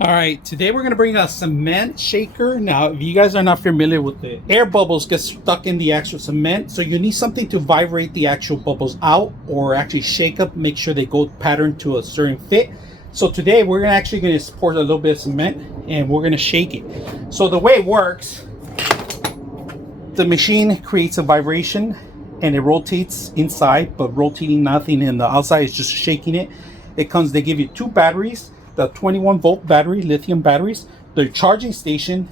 All right, today we're gonna bring a cement shaker. Now, if you guys are not familiar with it, air bubbles get stuck in the actual cement, so you need something to vibrate the actual bubbles out or actually shake up, make sure they go pattern to a certain fit. So today we're actually gonna pour a little bit of cement and we're gonna shake it. So the way it works, the machine creates a vibration and it rotates inside, but rotating nothing in the outside is just shaking it. They give you two batteries, the 21-volt battery, lithium batteries, the charging station,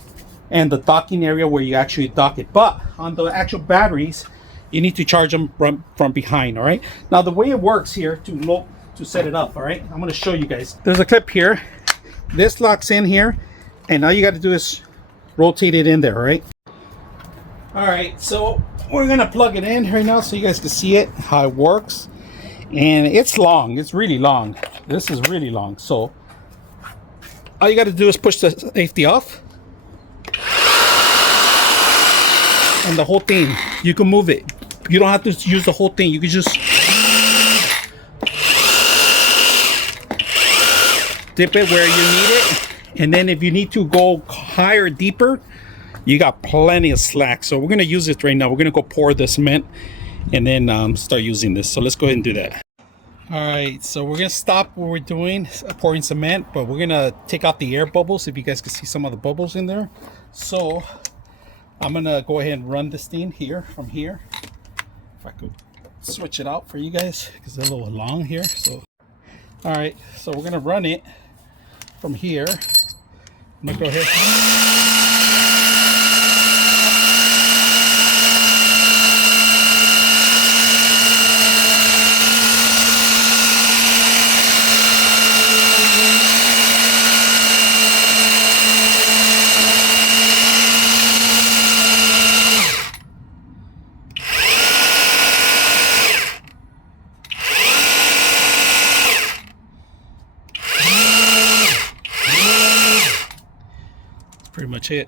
and the docking area where you actually dock it. But on the actual batteries, you need to charge them from behind, all right? Now, the way it works here to set it up, all right? I'm gonna show you guys. There's a clip here. This locks in here, and all you gotta do is rotate it in there, all right? All right, so we're gonna plug it in right now so you guys can see it, how it works. And it's long, it's really long. This is really long, so all you got to do is push the safety off, and the whole thing, you can move it. You don't have to use the whole thing. You can just dip it where you need it, and then if you need to go higher, deeper, you got plenty of slack. So we're gonna use it right now. We're gonna go pour the cement and then start using this. So let's go ahead and do that. All right, so we're gonna stop what we're doing, pouring cement, but we're gonna take out the air bubbles, if you guys can see some of the bubbles in there. So I'm gonna go ahead and run this thing here from here. If I could switch it out for you guys, because it's a little long here. So all right, so we're gonna run it from here. I'm gonna go ahead. Pretty much it.